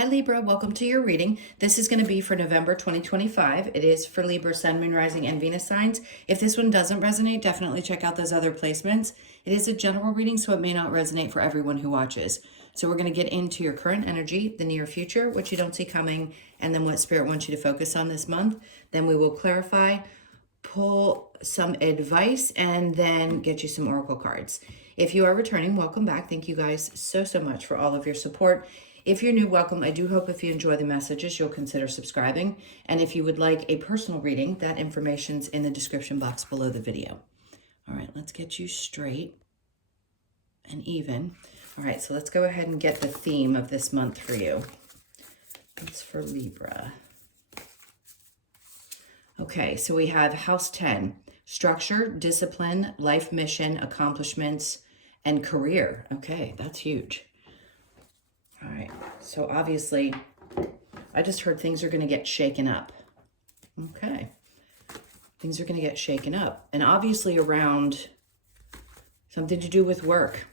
Hi Libra, welcome to your reading. This is going to be for November 2025. It is for Libra, Sun, Moon, Rising, and Venus signs. If this one doesn't resonate, definitely check out those other placements. It is a general reading, so it may not resonate for everyone who watches. So we're going to get into your current energy, the near future, what you don't see coming, and then what Spirit wants you to focus on this month. Then we will clarify, pull some advice, and then get you some oracle cards. If you are returning, welcome back. Thank you guys so much for all of your support. If you're new, welcome. I do hope if you enjoy the messages, you'll consider subscribing. And if you would like a personal reading, that information's in the description box below the video. All right, let's get you straight and even. All right, so let's go ahead and get the theme of this month for you. It's for Libra. Okay, so we have House 10, structure, discipline, life mission, accomplishments, and career. Okay, that's huge. All right, so obviously, I just heard things are going to get shaken up. Okay, things are going to get shaken up. And obviously around something to do with work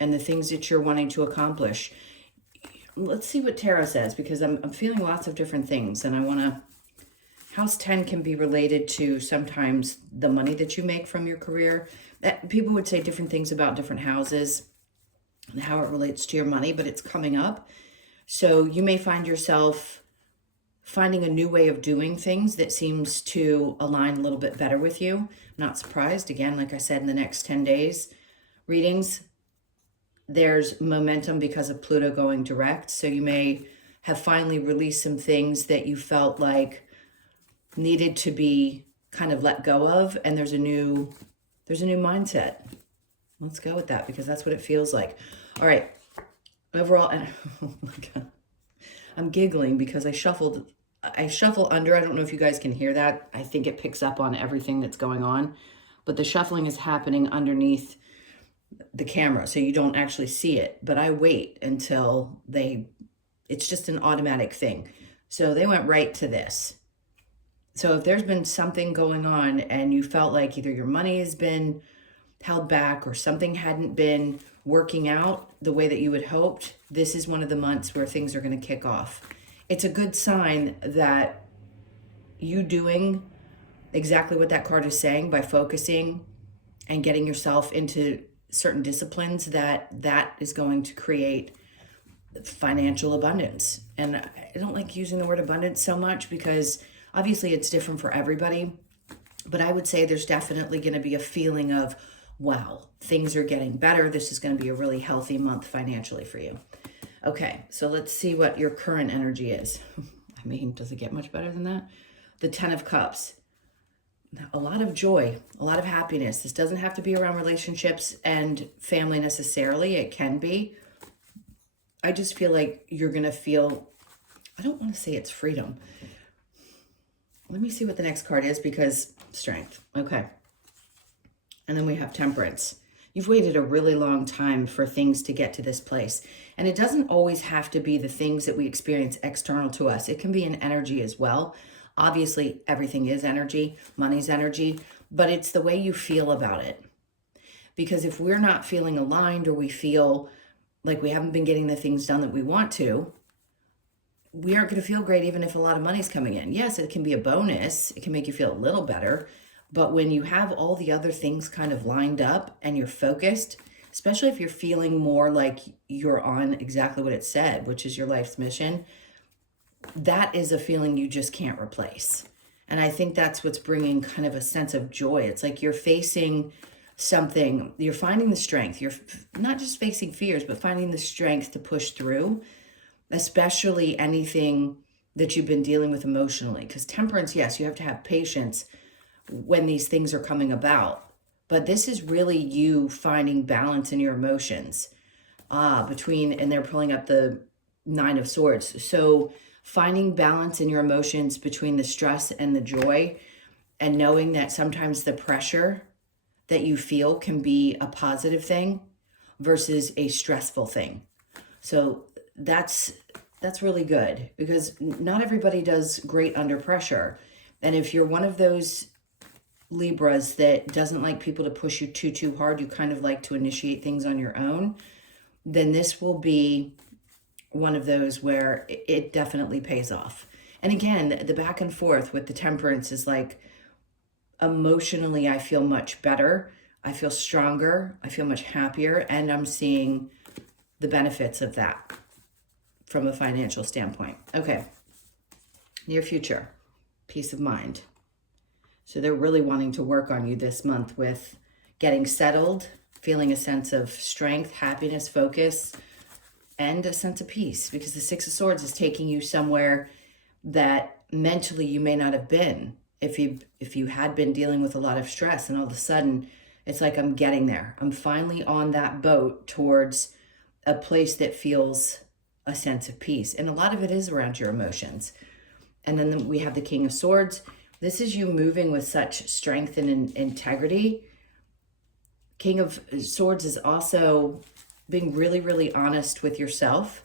and the things that you're wanting to accomplish. Let's see what Tarot says, because I'm feeling lots of different things. And I want to, House 10 can be related to sometimes the money that you make from your career. That people would say different things about different houses and how it relates to your money, but it's coming up. So you may find yourself finding a new way of doing things that seems to align a little bit better with you. I'm not surprised. Again, like I said, in the next 10 days readings, there's momentum because of Pluto going direct. So you may have finally released some things that you felt like needed to be kind of let go of, and there's a new mindset. Let's go with that, because that's what it feels like. All right. Overall, oh my God. I'm giggling because I shuffle under. I don't know if you guys can hear that. I think it picks up on everything that's going on, but the shuffling is happening underneath the camera, so you don't actually see it. But I wait until it's just an automatic thing. So they went right to this. So if there's been something going on and you felt like either your money has been held back or something hadn't been working out the way that you had hoped, this is one of the months where things are going to kick off. It's a good sign that you doing exactly what that card is saying by focusing and getting yourself into certain disciplines, that is going to create financial abundance. And I don't like using the word abundance so much because obviously it's different for everybody, but I would say there's definitely going to be a feeling of, wow, things are getting better. This is going to be a really healthy month financially for you. Okay, so let's see what your current energy is. I mean, does it get much better than that? The 10 of Cups. A lot of joy, a lot of happiness. This doesn't have to be around relationships and family necessarily. It can be. I just feel like you're going to feel, I don't want to say it's freedom. Let me see what the next card is, because strength. Okay. And then we have Temperance. You've waited a really long time for things to get to this place. And it doesn't always have to be the things that we experience external to us. It can be an energy as well. Obviously, everything is energy. Money's energy. But it's the way you feel about it. Because if we're not feeling aligned, or we feel like we haven't been getting the things done that we want to, we aren't going to feel great even if a lot of money's coming in. Yes, it can be a bonus. It can make you feel a little better. But when you have all the other things kind of lined up and you're focused, especially if you're feeling more like you're on exactly what it said, which is your life's mission, that is a feeling you just can't replace. And I think that's what's bringing kind of a sense of joy. It's like you're facing something, you're finding the strength. You're not just facing fears, but finding the strength to push through, especially anything that you've been dealing with emotionally. Because Temperance, yes, you have to have patience when these things are coming about, but this is really you finding balance in your emotions and they're pulling up the 9 of Swords. So finding balance in your emotions between the stress and the joy, and knowing that sometimes the pressure that you feel can be a positive thing versus a stressful thing. So that's really good, because not everybody does great under pressure. And if you're one of those Libras that doesn't like people to push you too hard, you kind of like to initiate things on your own, then this will be one of those where it definitely pays off. And again, the back and forth with the temperance is like, emotionally, I feel much better. I feel stronger. I feel much happier. And I'm seeing the benefits of that from a financial standpoint. Okay. Near future, peace of mind. So they're really wanting to work on you this month with getting settled, feeling a sense of strength, happiness, focus, and a sense of peace, because the Six of Swords is taking you somewhere that mentally you may not have been if you had been dealing with a lot of stress, and all of a sudden it's like, I'm getting there. I'm finally on that boat towards a place that feels a sense of peace. And a lot of it is around your emotions. And then we have the King of Swords. This is you moving with such strength and integrity. King of Swords is also being really, really honest with yourself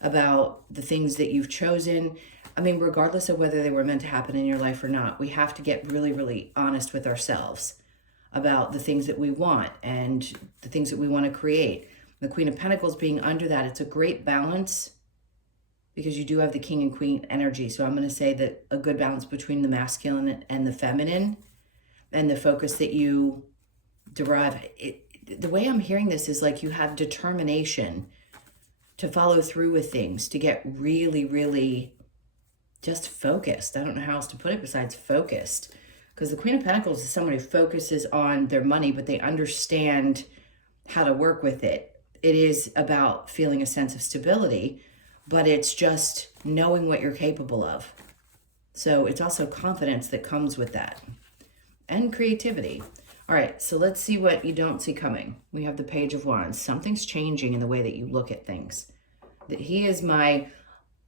about the things that you've chosen. I mean, regardless of whether they were meant to happen in your life or not, we have to get really, really honest with ourselves about the things that we want and the things that we want to create. The Queen of Pentacles being under that, it's a great balance because you do have the King and Queen energy. So I'm going to say that a good balance between the masculine and the feminine, and the focus that you derive. The way I'm hearing this is like you have determination to follow through with things, to get really, really just focused. I don't know how else to put it besides focused. Because the Queen of Pentacles is someone who focuses on their money, but they understand how to work with it. It is about feeling a sense of stability, but it's just knowing what you're capable of. So it's also confidence that comes with that, and creativity. All right, so let's see what you don't see coming. We have the Page of Wands. Something's changing in the way that you look at things. That he is my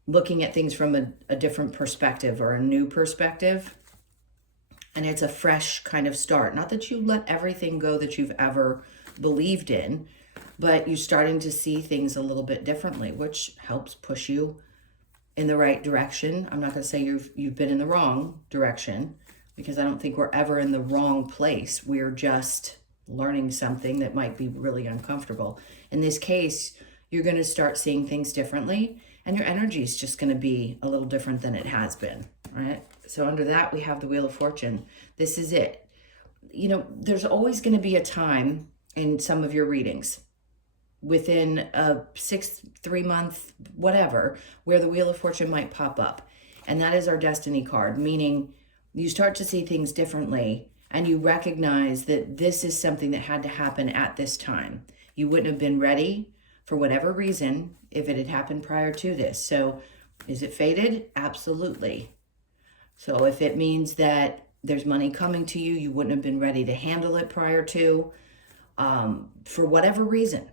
looking at things from a different perspective, or a new perspective. And it's a fresh kind of start. Not that you let everything go that you've ever believed in, but you're starting to see things a little bit differently, which helps push you in the right direction. I'm not going to say you've been in the wrong direction, because I don't think we're ever in the wrong place. We're just learning something that might be really uncomfortable. In this case, you're going to start seeing things differently, and your energy is just going to be a little different than it has been, right? So under that, we have the Wheel of Fortune. This is it. You know, there's always going to be a time in some of your readings within a 3-month, whatever, where the Wheel of Fortune might pop up. And that is our destiny card, meaning you start to see things differently, and you recognize that this is something that had to happen at this time. You wouldn't have been ready for whatever reason if it had happened prior to this. So is it fated? Absolutely. So if it means that there's money coming to you, you wouldn't have been ready to handle it prior to, for whatever reason.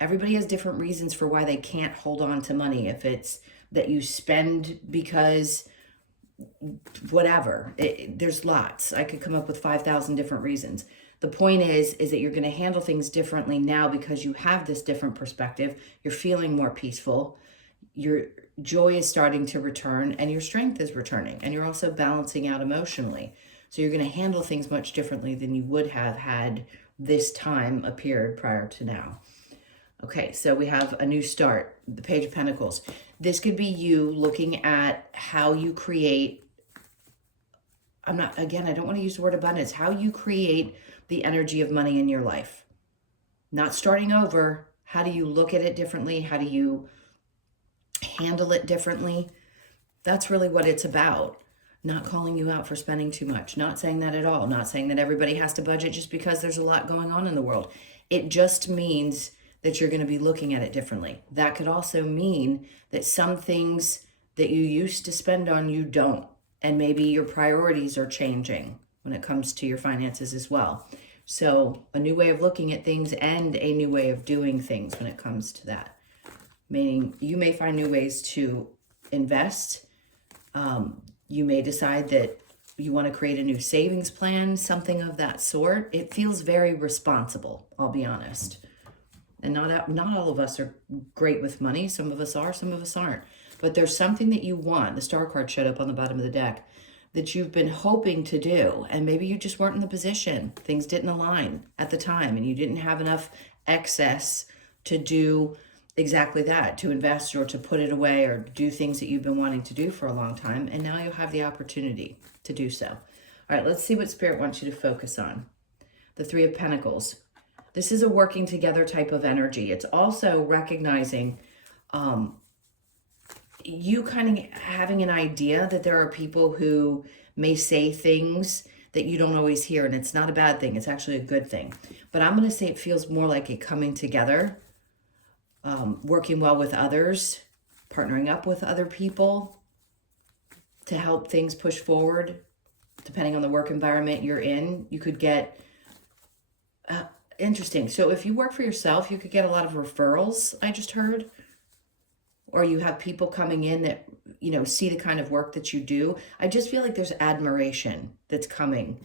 Everybody has different reasons for why they can't hold on to money. If it's that you spend because whatever, there's lots. I could come up with 5,000 different reasons. The point is that you're going to handle things differently now because you have this different perspective. You're feeling more peaceful. Your joy is starting to return, and your strength is returning, and you're also balancing out emotionally. So you're going to handle things much differently than you would have had this time appeared prior to now. Okay, so we have a new start, the Page of Pentacles. This could be you looking at how you create, I don't want to use the word abundance, how you create the energy of money in your life. Not starting over. How do you look at it differently? How do you handle it differently? That's really what it's about. Not calling you out for spending too much. Not saying that at all. Not saying that everybody has to budget just because there's a lot going on in the world. It just means that you're going to be looking at it differently. That could also mean that some things that you used to spend on, you don't. And maybe your priorities are changing when it comes to your finances as well. So a new way of looking at things and a new way of doing things when it comes to that. Meaning you may find new ways to invest. You may decide that you want to create a new savings plan, something of that sort. It feels very responsible, I'll be honest. And not all of us are great with money. Some of us are, some of us aren't. But there's something that you want. The Star card showed up on the bottom of the deck that you've been hoping to do. And maybe you just weren't in the position. Things didn't align at the time, and you didn't have enough excess to do exactly that, to invest or to put it away or do things that you've been wanting to do for a long time. And now you'll have the opportunity to do so. All right, let's see what Spirit wants you to focus on. The Three of Pentacles. This is a working together type of energy. It's also recognizing you kind of having an idea that there are people who may say things that you don't always hear, and it's not a bad thing. It's actually a good thing. But I'm going to say it feels more like a coming together, working well with others, partnering up with other people to help things push forward. Depending on the work environment you're in, you could get interesting. So if you work for yourself, you could get a lot of referrals, I just heard. Or you have people coming in that, you know, see the kind of work that you do. I just feel like there's admiration that's coming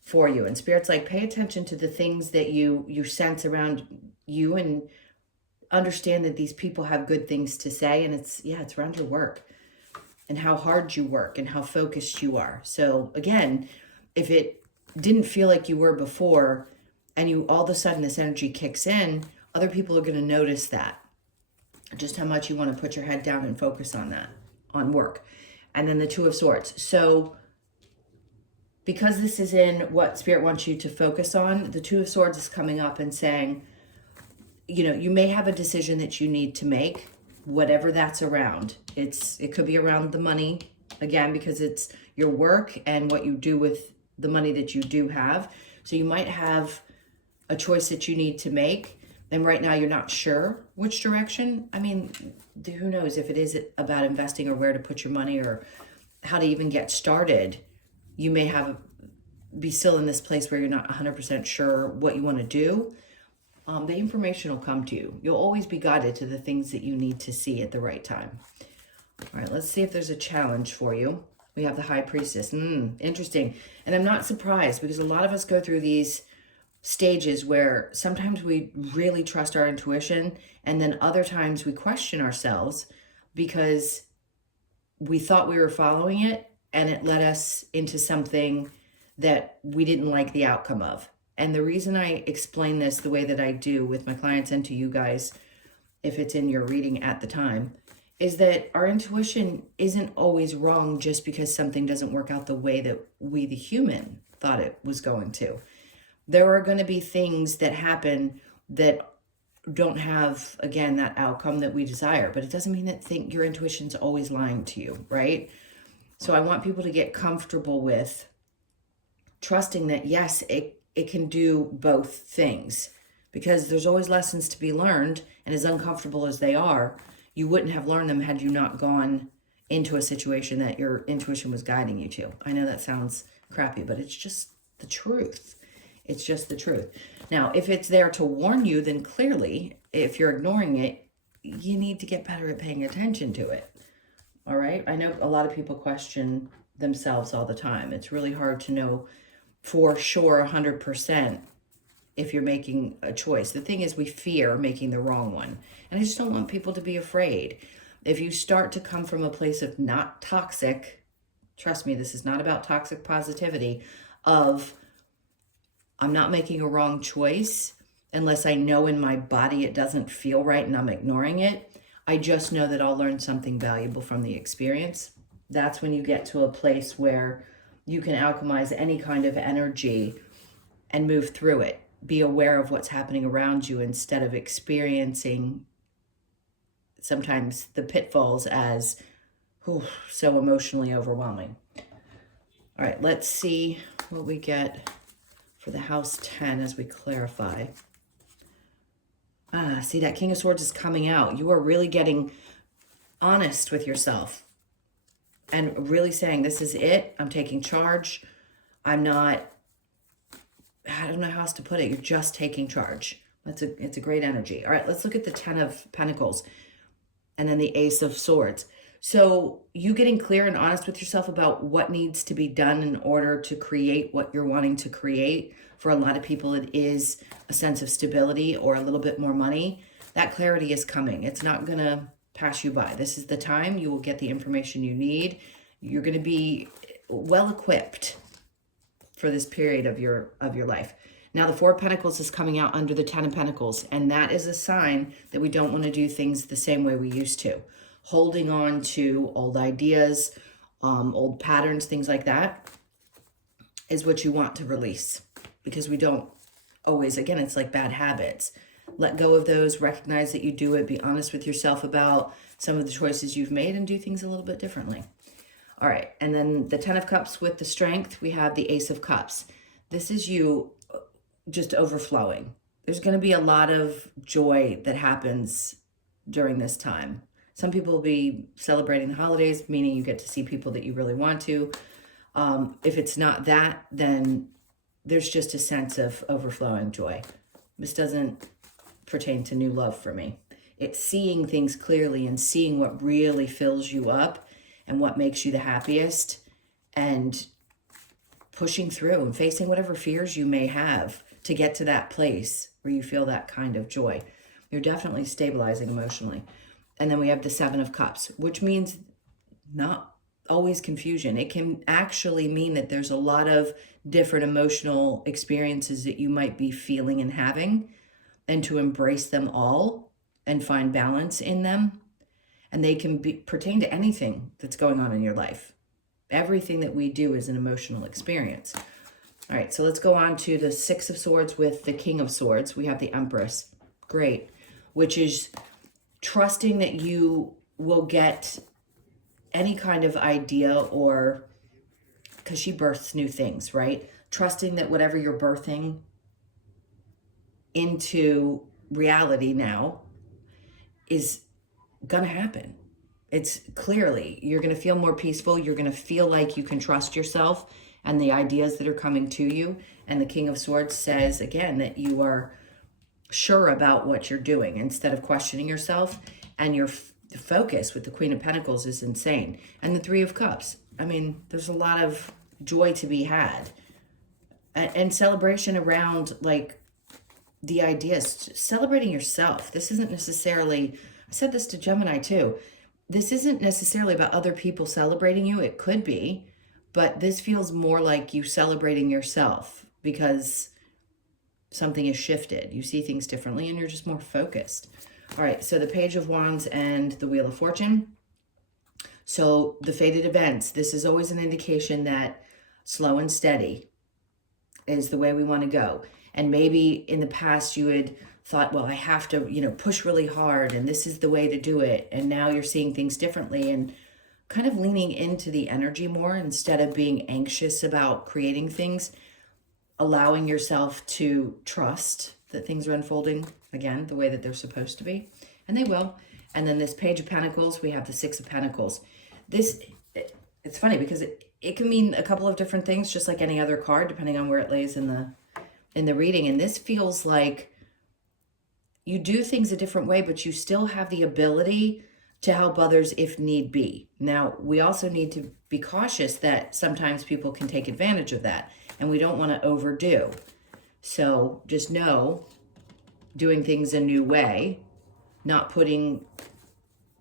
for you. And Spirit's like, pay attention to the things that you sense around you and understand that these people have good things to say. And it's around your work and how hard you work and how focused you are. So again, if it didn't feel like you were before and you all of a sudden this energy kicks in, other people are going to notice that. Just how much you want to put your head down and focus on that, on work. And then the Two of Swords. So because this is in what Spirit wants you to focus on, the Two of Swords is coming up and saying, you know, you may have a decision that you need to make, whatever that's around. It could be around the money, again, because it's your work and what you do with the money that you do have. So you might have a choice that you need to make. And right now you're not sure which direction. I mean, who knows if it is about investing or where to put your money or how to even get started. You may be still in this place where you're not 100% sure what you want to do. The information will come to you. You'll always be guided to the things that you need to see at the right time. All right, let's see if there's a challenge for you. We have the High Priestess. Interesting. And I'm not surprised because a lot of us go through these stages where sometimes we really trust our intuition and then other times we question ourselves because we thought we were following it and it led us into something that we didn't like the outcome of. And the reason I explain this the way that I do with my clients and to you guys, if it's in your reading at the time, is that our intuition isn't always wrong just because something doesn't work out the way that we, the human, thought it was going to. There are going to be things that happen that don't have, again, that outcome that we desire. But it doesn't mean that your intuition's always lying to you, right? So I want people to get comfortable with trusting that, yes, it can do both things. Because there's always lessons to be learned. And as uncomfortable as they are, you wouldn't have learned them had you not gone into a situation that your intuition was guiding you to. I know that sounds crappy, but it's just the truth. It's just the truth. Now, if it's there to warn you, then clearly, if you're ignoring it, you need to get better at paying attention to it. All right? I know a lot of people question themselves all the time. It's really hard to know for sure 100% if you're making a choice. The thing is, we fear making the wrong one. And I just don't want people to be afraid. If you start to come from a place of not toxic, trust me, this is not about toxic positivity, of I'm not making a wrong choice unless I know in my body it doesn't feel right and I'm ignoring it. I just know that I'll learn something valuable from the experience. That's when you get to a place where you can alchemize any kind of energy and move through it. Be aware of what's happening around you instead of experiencing sometimes the pitfalls as so emotionally overwhelming. All right, let's see what we get for the House 10 as we clarify. See, that King of Swords is coming out. You are really getting honest with yourself and really saying, this is it. I'm taking charge. I don't know how else to put it. You're just taking charge. It's a great energy. All right, let's look at the 10 of Pentacles and then the Ace of Swords. So you getting clear and honest with yourself about what needs to be done in order to create what you're wanting to create. For a lot of people, it is a sense of stability or a little bit more money. That clarity is coming. It's not going to pass you by. This is the time you will get the information you need. You're going to be well equipped for this period of your life. Now the Four of Pentacles is coming out under the Ten of Pentacles, and that is a sign that we don't want to do things the same way we used to. Holding on to old ideas, old patterns, things like that is what you want to release, because we don't always, again, it's like bad habits. Let go of those, recognize that you do it, be honest with yourself about some of the choices you've made, and do things a little bit differently. All right, and then the Ten of Cups with the Strength, we have the Ace of Cups. This is you just overflowing. There's going to be a lot of joy that happens during this time. Some people will be celebrating the holidays, meaning you get to see people that you really want to. If it's not that, then there's just a sense of overflowing joy. This doesn't pertain to new love for me. It's seeing things clearly and seeing what really fills you up and what makes you the happiest, and pushing through and facing whatever fears you may have to get to that place where you feel that kind of joy. You're definitely stabilizing emotionally. And then we have the Seven of Cups, which means not always confusion. It can actually mean that there's a lot of different emotional experiences that you might be feeling and having, and to embrace them all and find balance in them. And they can pertain to anything that's going on in your life. Everything that we do is an emotional experience. All right, so let's go on to the Six of Swords with the King of Swords. We have the Empress. Great. Which is trusting that you will get any kind of idea, or because she births new things, right? Trusting that whatever you're birthing into reality now is going to happen. It's clearly, you're going to feel more peaceful. You're going to feel like you can trust yourself and the ideas that are coming to you. And the King of Swords says, again, that you are sure about what you're doing instead of questioning yourself. And your focus with the Queen of Pentacles is insane. And the Three of Cups. I mean, there's a lot of joy to be had. And celebration around, like, the ideas. Celebrating yourself. This isn't necessarily, I said this to Gemini too, this isn't necessarily about other people celebrating you. It could be, but this feels more like you celebrating yourself because something has shifted. You see things differently and you're just more focused. All right, so the Page of Wands and the Wheel of Fortune. So the fated events, this is always an indication that slow and steady is the way we want to go. And maybe in the past you had thought, well, I have to, push really hard and this is the way to do it. And now you're seeing things differently and kind of leaning into the energy more instead of being anxious about creating things, allowing yourself to trust that things are unfolding, again, the way that they're supposed to be. And they will. And then this Page of Pentacles, we have the Six of Pentacles. It's funny because it can mean a couple of different things, just like any other card, depending on where it lays in the reading. And this feels like you do things a different way, but you still have the ability to help others if need be. Now, we also need to be cautious that sometimes people can take advantage of that, and we don't want to overdo. So just know, doing things a new way, not putting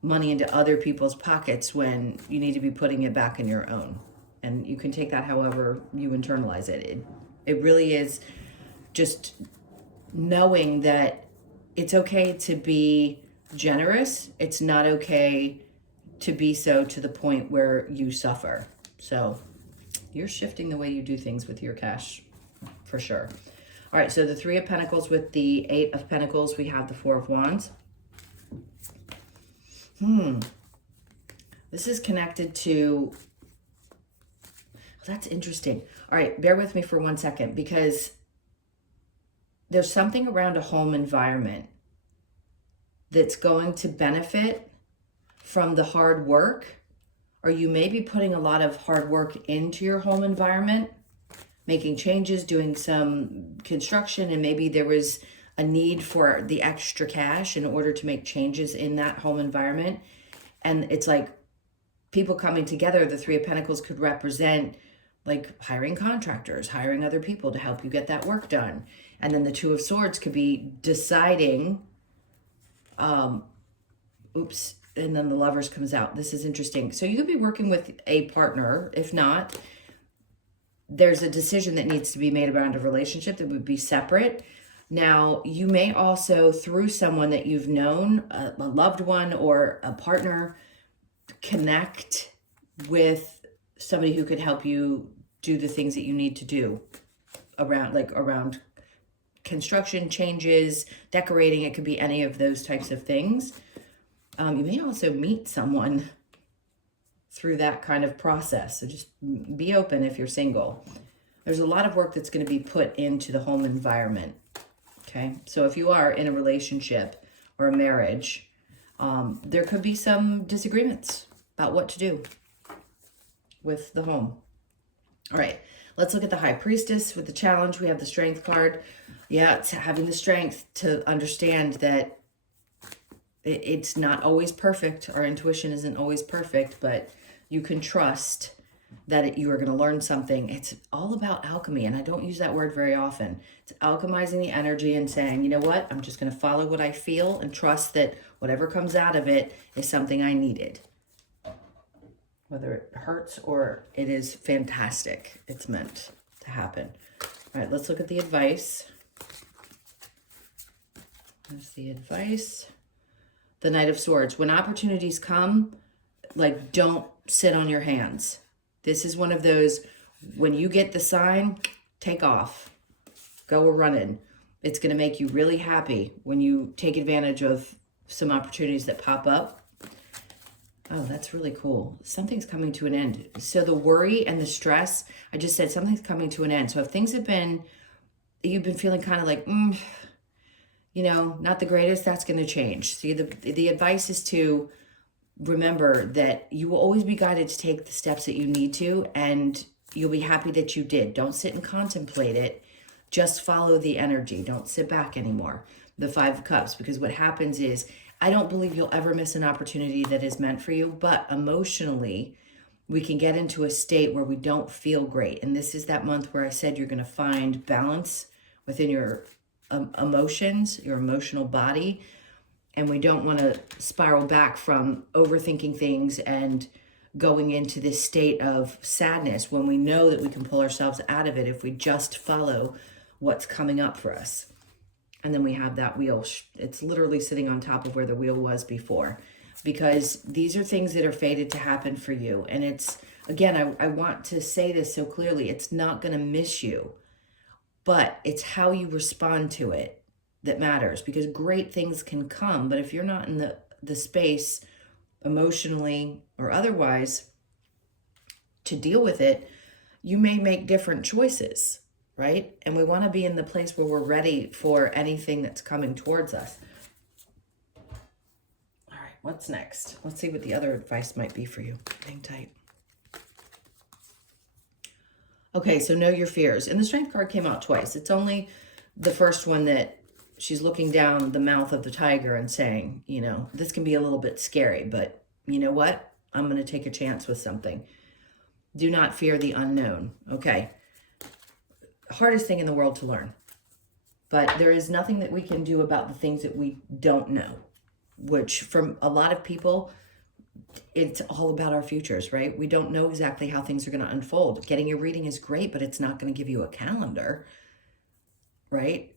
money into other people's pockets when you need to be putting it back in your own. And you can take that however you internalize it. It really is just knowing that it's okay to be generous. It's not okay to be so to the point where you suffer. So you're shifting the way you do things with your cash for sure. All right, so the Three of Pentacles with the Eight of Pentacles, we have the Four of Wands. This is connected to, that's interesting. All right, bear with me for 1 second, because there's something around a home environment that's going to benefit from the hard work, or you may be putting a lot of hard work into your home environment, making changes, doing some construction, and maybe there was a need for the extra cash in order to make changes in that home environment. And it's like people coming together. The Three of Pentacles could represent like hiring contractors, hiring other people to help you get that work done. And then the Two of Swords could be deciding, and then the Lovers comes out. This is interesting. So you could be working with a partner. If not, there's a decision that needs to be made around a relationship that would be separate. Now, you may also, through someone that you've known, a loved one or a partner, connect with somebody who could help you do the things that you need to do around construction changes, decorating. It could be any of those types of things. You may also meet someone through that kind of process. So just be open if you're single. There's a lot of work that's going to be put into the home environment. Okay, so if you are in a relationship or a marriage, there could be some disagreements about what to do with the home. All right, let's look at the High Priestess with the challenge. We have the Strength card. Yeah, it's having the strength to understand that it's not always perfect. Our intuition isn't always perfect, but you can trust that you are going to learn something. It's all about alchemy, and I don't use that word very often. It's alchemizing the energy and saying, you know what, I'm just going to follow what I feel and trust that whatever comes out of it is something I needed. Whether it hurts or it is fantastic, it's meant to happen. All right, let's look at the advice. There's the advice. The Knight of Swords. When opportunities come, like, don't sit on your hands. This is one of those, when you get the sign, take off. Go a running. It's going to make you really happy when you take advantage of some opportunities that pop up. Oh, that's really cool. Something's coming to an end. So the worry and the stress, I just said something's coming to an end. So if things have been, you've been feeling kind of like, you know, not the greatest, that's going to change. See, the advice is to remember that you will always be guided to take the steps that you need to, and you'll be happy that you did. Don't sit and contemplate it. Just follow the energy. Don't sit back anymore. The Five of Cups, because what happens is, I don't believe you'll ever miss an opportunity that is meant for you, but emotionally, we can get into a state where we don't feel great. And this is that month where I said you're going to find balance within your emotions, your emotional body. And we don't want to spiral back from overthinking things and going into this state of sadness when we know that we can pull ourselves out of it if we just follow what's coming up for us. And then we have that wheel. It's literally sitting on top of where the wheel was before, because these are things that are fated to happen for you. And it's, again, I want to say this so clearly, it's not going to miss you, but it's how you respond to it that matters, because great things can come, but if you're not in the space emotionally or otherwise to deal with it, you may make different choices, right? And we want to be in the place where we're ready for anything that's coming towards us. All right, what's next? Let's see what the other advice might be for you. Hang tight. Okay, so know your fears. And the Strength card came out twice. It's only the first one that she's looking down the mouth of the tiger and saying, you know, this can be a little bit scary, but you know what? I'm going to take a chance with something. Do not fear the unknown. Okay. Hardest thing in the world to learn. But there is nothing that we can do about the things that we don't know, which from a lot of people, it's all about our futures, right? We don't know exactly how things are going to unfold. Getting your reading is great, but it's not going to give you a calendar, right?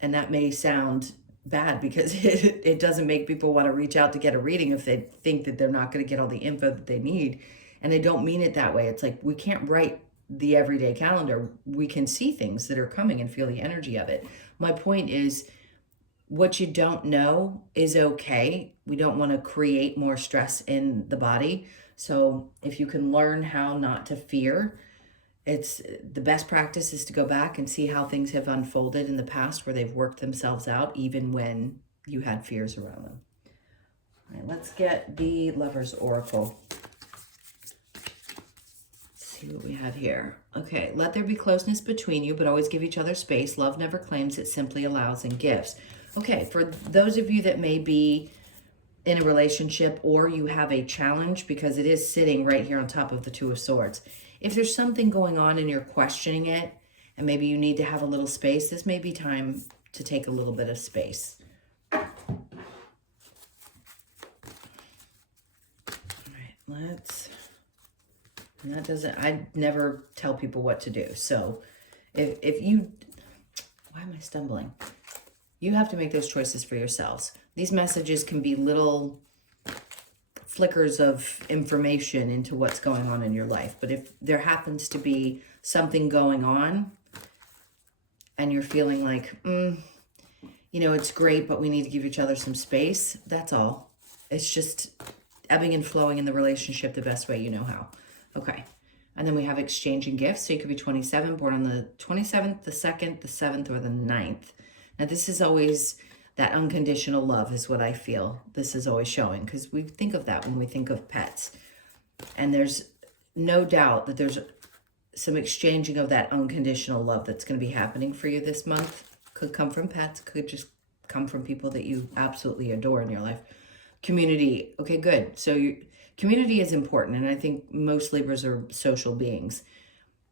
And that may sound bad because it doesn't make people want to reach out to get a reading if they think that they're not going to get all the info that they need. And they don't mean it that way. It's like, we can't write the everyday calendar. We can see things that are coming and feel the energy of it. My point is, what you don't know is okay. We don't want to create more stress in the body. So if you can learn how not to fear, it's the best practice is to go back and see how things have unfolded in the past where they've worked themselves out, even when you had fears around them. All right, let's get the Lover's Oracle. Let's see what we have here. Okay, let there be closeness between you, but always give each other space. Love never claims, it simply allows and gives. Okay, for those of you that may be in a relationship or you have a challenge, because it is sitting right here on top of the Two of Swords. If there's something going on and you're questioning it, and maybe you need to have a little space, this may be time to take a little bit of space. All right, let's And that doesn't, I never tell people what to do. So if you, why am I stumbling? You have to make those choices for yourselves. These messages can be little flickers of information into what's going on in your life. But if there happens to be something going on and you're feeling like, it's great, but we need to give each other some space, that's all. It's just ebbing and flowing in the relationship the best way you know how. Okay. And then we have exchanging gifts. So you could be 27, born on the 27th, the 2nd, the 7th, or the 9th. Now, this is always that unconditional love is what I feel this is always showing, because we think of that when we think of pets. And there's no doubt that there's some exchanging of that unconditional love that's going to be happening for you this month. Could come from pets, could just come from people that you absolutely adore in your life. Community. Okay, good. So community is important, and I think most Libras are social beings.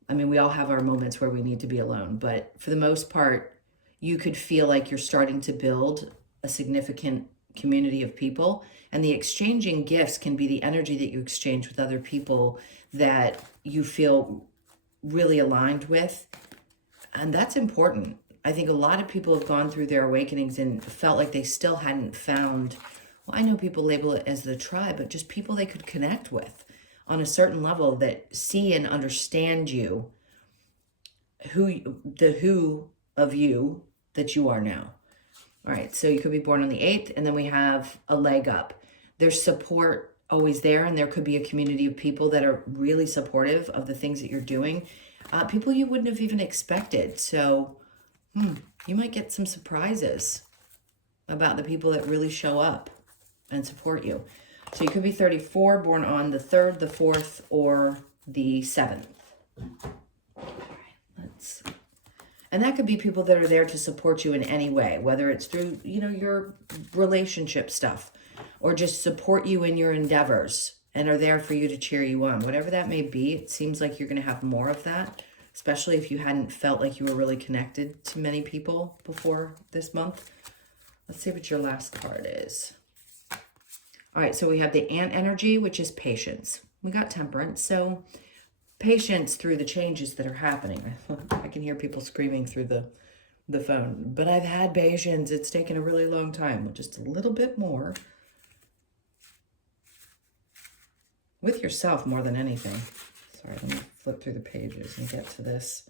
I mean, we all have our moments where we need to be alone, but for the most part, you could feel like you're starting to build a significant community of people, and the exchanging gifts can be the energy that you exchange with other people that you feel really aligned with, and that's important. I think a lot of people have gone through their awakenings and felt like they still hadn't found, well, I know people label it as the tribe, but just people they could connect with on a certain level that see and understand you, who of you that you are now. All right, so you could be born on the 8th, and then we have a leg up. There's support always there, and there could be a community of people that are really supportive of the things that you're doing. People you wouldn't have even expected. So you might get some surprises about the people that really show up and support you. So you could be 34, born on the 3rd, the 4th, or the 7th. All right, and that could be people that are there to support you in any way, whether it's through, your relationship stuff, or just support you in your endeavors and are there for you to cheer you on. Whatever that may be, it seems like you're going to have more of that, especially if you hadn't felt like you were really connected to many people before this month. Let's see what your last card is. All right, so we have the ant energy, which is patience. We got temperance, so patience through the changes that are happening. I can hear people screaming through the phone, but I've had patience. It's taken a really long time. Well, just a little bit more. With yourself more than anything. Sorry, let me flip through the pages and get to this.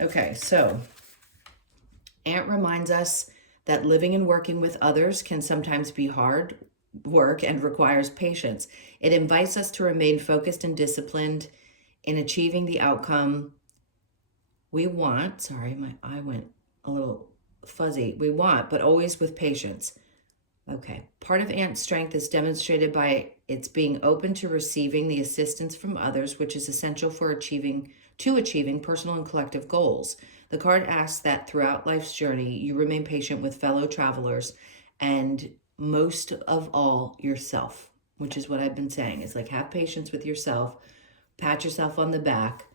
Okay, so ant reminds us that living and working with others can sometimes be hard work and requires patience. It invites us to remain focused and disciplined in achieving the outcome we want. Sorry, my eye went a little fuzzy. We want, but always with patience. Okay. Part of Ant's strength is demonstrated by its being open to receiving the assistance from others, which is essential for achieving personal and collective goals. The card asks that throughout life's journey, you remain patient with fellow travelers and most of all yourself, which is what I've been saying. It's like, have patience with yourself, pat yourself on the back.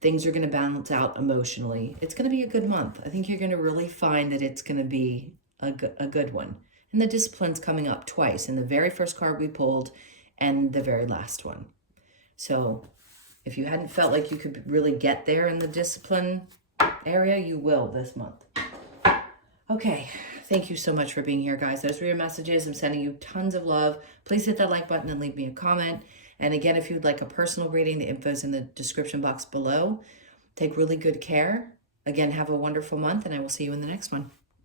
Things are going to balance out emotionally. It's going to be a good month. I think you're going to really find that it's going to be a good one. And the discipline's coming up twice, in the very first card we pulled and the very last one. So if you hadn't felt like you could really get there in the discipline area, you will this month. Okay, thank you so much for being here, guys. Those were your messages. I'm sending you tons of love. Please hit that like button and leave me a comment. And again, if you'd like a personal reading, the info's in the description box below. Take really good care. Again, have a wonderful month, and I will see you in the next one.